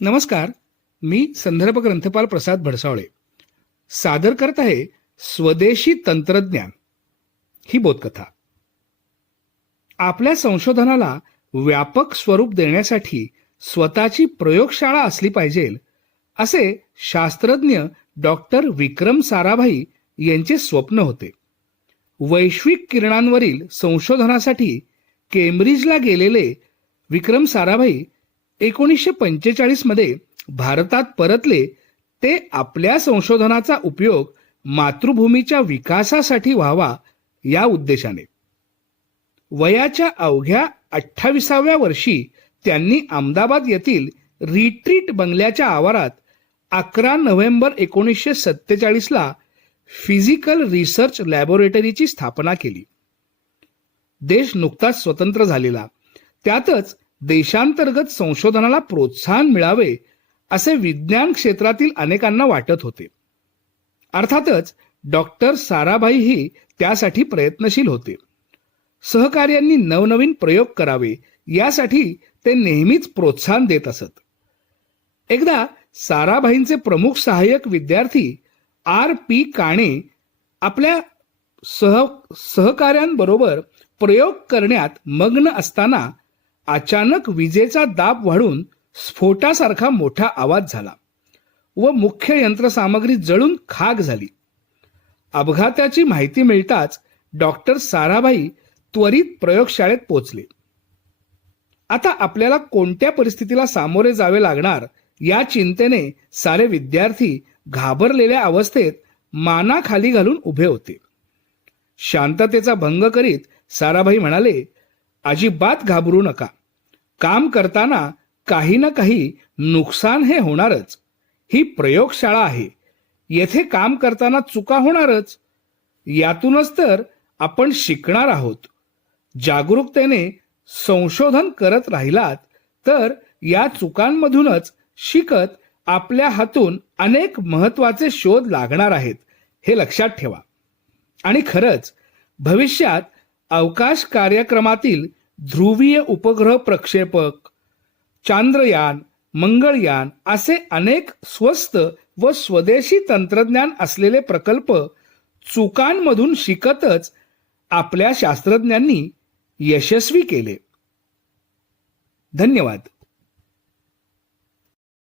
नमस्कार मी संदर्भ ग्रंथपाल प्रसाद भडसावळे. सादर करत आहे स्वदेशी तंत्रज्ञान ही बोधकथा. आपल्या संशोधनाला व्यापक स्वरूप देण्यासाठी स्वतःची प्रयोगशाळा असली पाहिजे असे शास्त्रज्ञ डॉक्टर विक्रम साराभाई यांचे स्वप्न होते. वैश्विक किरणांवरील संशोधनासाठी केम्ब्रिजला गेलेले विक्रम साराभाई एकोणीसशे पंचेचाळीसमध्ये भारतात परतले ते आपल्या संशोधनाचा उपयोग मातृभूमीच्या विकासासाठी व्हावा या उद्देशाने. वयाच्या अवघ्या अठ्ठावीसाव्या वर्षी त्यांनी अहमदाबाद येथील रिट्रीट बंगल्याच्या आवारात अकरा नोव्हेंबर एकोणीसशे सत्तेचाळीसला फिजिकल रिसर्च लॅबोरेटरीची स्थापना केली. देश नुकताच स्वतंत्र झालेला. त्यातच देशांतर्गत संशोधनाला प्रोत्साहन मिळावे असे विज्ञान क्षेत्रातील अनेकांना वाटत होते. अर्थातच डॉक्टर साराभाईही त्यासाठी प्रयत्नशील होते. सहकार्यांनी नवनवीन प्रयोग करावे यासाठी ते नेहमीच प्रोत्साहन देत असत. एकदा साराभाईंचे प्रमुख सहाय्यक विद्यार्थी आर पी काणे आपल्या सह सहकार्यांबरोबर प्रयोग करण्यात मग्न असताना अचानक विजेचा दाब वाढून स्फोटासारखा मोठा आवाज झाला व मुख्य यंत्रसामग्री जळून खाक झाली. अपघाताची माहिती मिळताच डॉक्टर साराभाई त्वरित प्रयोगशाळेत पोचले आता आपल्याला कोणत्या परिस्थितीला सामोरे जावे लागणार या चिंतेने सारे विद्यार्थी घाबरलेल्या अवस्थेत माना खाली घालून उभे होते. शांततेचा भंग करीत साराभाई म्हणाले अजिबात घाबरू नका. काम करताना काही ना काही नुकसान हे होणारच. ही प्रयोगशाळा आहे. येथे काम करताना चुका होणारच. यातूनच तर आपण शिकणार आहोत. जागरूकतेने संशोधन करत राहिलात तर या चुकांमधूनच शिकत आपल्या हातून अनेक महत्त्वाचे शोध लागणार आहेत हे लक्षात ठेवा. आणि खरंच भविष्यात अवकाश कार्यक्रमातील ध्रुवीय उपग्रह प्रक्षेपक चांद्रयान मंगळयान असे अनेक स्वस्त व स्वदेशी तंत्रज्ञान असलेले प्रकल्प चुकांमधून शिकतच आपल्या शास्त्रज्ञांनी यशस्वी केले. धन्यवाद.